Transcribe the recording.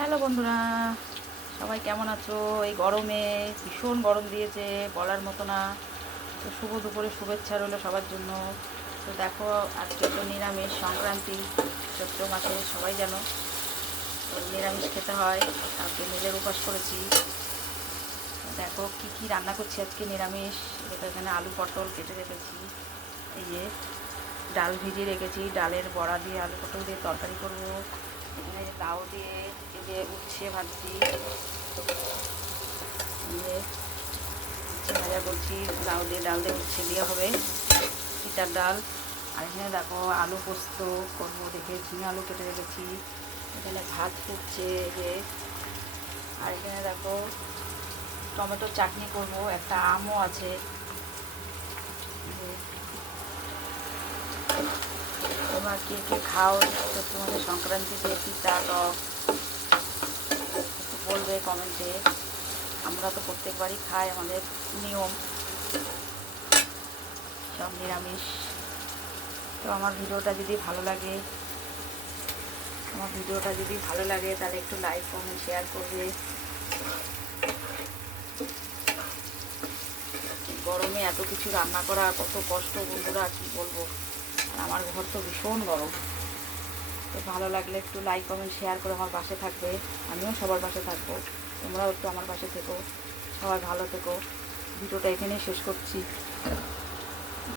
Hello বন্ধুরা, সবাই কেমন আছো? এই গরমে ভীষণ গরম দিয়েছে, বলার মতো না। তো শুভ দুপুরে শুভেচ্ছা রইলো সবার জন্য। তো দেখো, আজকে তো নিরামিষ সংক্রান্তি, চৈত্র মাসে সবাই জানো তো নিরামিষ খেতে হয়। আজকে মিলের উপাস করেছি। তো দেখো কি কি রান্না করছি আজকে নিরামিষ। এটা এখানে আলু পটল কেটে রেখেছি, এই যে ডাল ভিজিয়ে রেখেছি, ডালের বড়া দিয়ে আলু পটল দিয়ে তরকারি করব। এখানে লাউ দিয়ে এই যে উচ্ছে ভাজছি, দিয়ে উচ্ছে ভাজা করছি, লাউ দিয়ে ডাল দিয়ে উচ্ছে দিয়ে হবে পিঠার ডাল। আর এখানে দেখো আলু পোস্ত করবো দেখে ঝিঙে আলু কেটে রেখেছি। এখানে ভাত ফুটছে যে। আর এখানে দেখো টমেটো চাটনি করব, একটা আমও আছে। তোমরা কে কে খাও তো তোমাদের সংক্রান্তিতে পিঠা টক একটু বলবে কমেন্টে। আমরা তো প্রত্যেকবারই খাই, আমাদের নিয়ম সব নিরামিষ। তো আমার ভিডিওটা যদি ভালো লাগে তাহলে একটু লাইক কমেন্ট শেয়ার করবে। গরমে এত কিছু রান্না করা কত কষ্ট বন্ধুরা, কি বলবো। আর আমার ঘর তো ভীষণ গরম। তো ভালো লাগলে একটু লাইক কমেন্ট শেয়ার করে আমার পাশে থাকবে। আমিও সবার পাশে থাকবো, তোমরাও একটু আমার পাশে থেকো। সবাই ভালো থেকো। ভিডিওটা এখানেই শেষ করছি।